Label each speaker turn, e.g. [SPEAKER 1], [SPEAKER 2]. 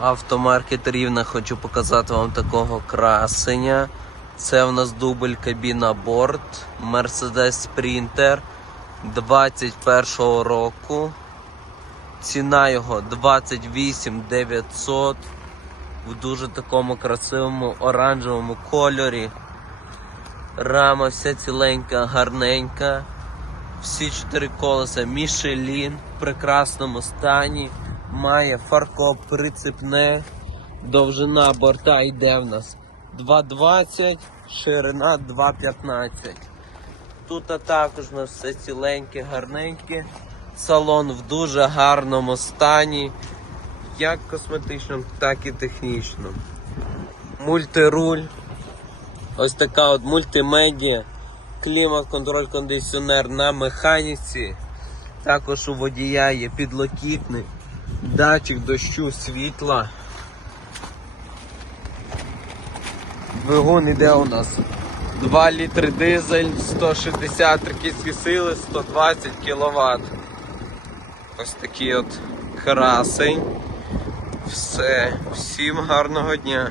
[SPEAKER 1] Автомаркет Рівна хочу показати вам такого красення. Це в нас дубль кабіна борт Mercedes Sprinter 21 року. Ціна його 28 900 в дуже такому красивому оранжевому кольорі. Рама вся ціленька, гарненька. Всі чотири колеса Мішелін в прекрасному стані. Має фаркоп прицепне. Довжина борта йде в нас 2,20, ширина 2,15. Тут також у нас все ціленьке, гарненьке. Салон в дуже гарному стані, як косметичному, так і технічному. Мультируль. Ось така от мультимедіа. Клімат, контроль, кондиціонер на механіці. Також у водія є підлокітник, датчик дощу, світла. Двигун іде у нас 2 літри дизель, 160 кінські сили, 120 кВт. Ось такий от красень. Все. Всім гарного дня.